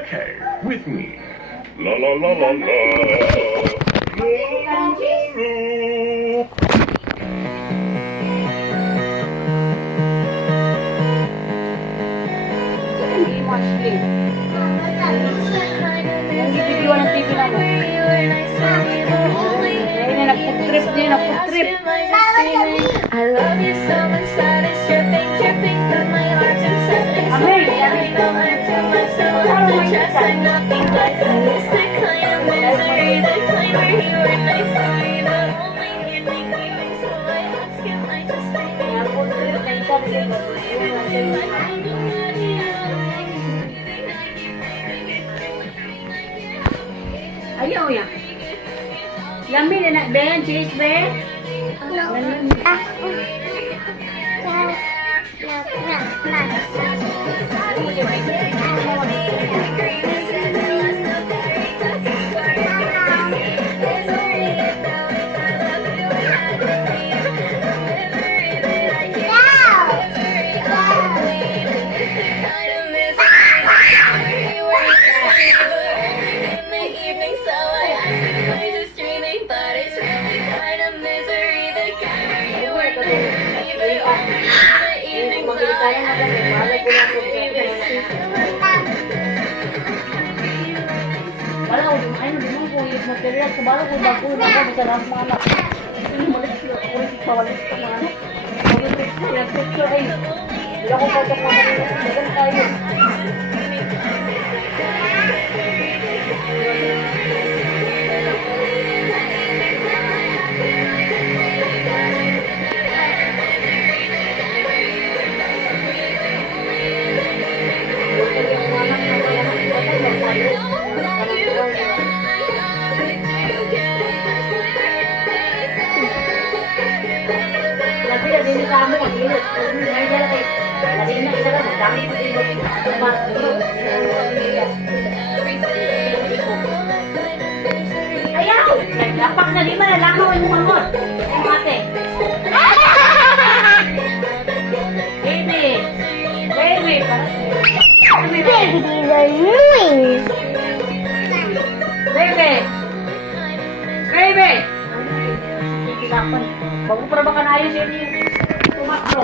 Okay, with me. La la la la la. La, la, la. Hindi mo actually. Nagbibidiwan ng TV na mo. Ayun na, nagputrip niya, nagputrip. I love you so much that it's dripping, dripping from my heart to surface. Amir, Every moment to myself, to trust I'm nothing but it's the kind of misery, the kind where you were nice to me, the only you think we make so I ask if I just remain. nagputrip na isa. Ayaw yan. Lambi na na, Ben, cheese, Ben. Wala ko, ayun, di mo po yung material. Kabalo ko ba po, masarap mga anak. Hindi mo ulit sila, ulit pawalit sa mga anak. Yung picture ay, hindi ako pa ito mga anak. Dagan tayo. Lagi na din sa amo, hindi may dala kay. Lagi na isa lang, dami ko din. Ayaw! Naglapak na di malalaman mo yung mamot. Ay, mate. Baby! Baby! Baby, these are noise. Baby! Baby! Bago pa ba ka na ayos yun yung tumakbo?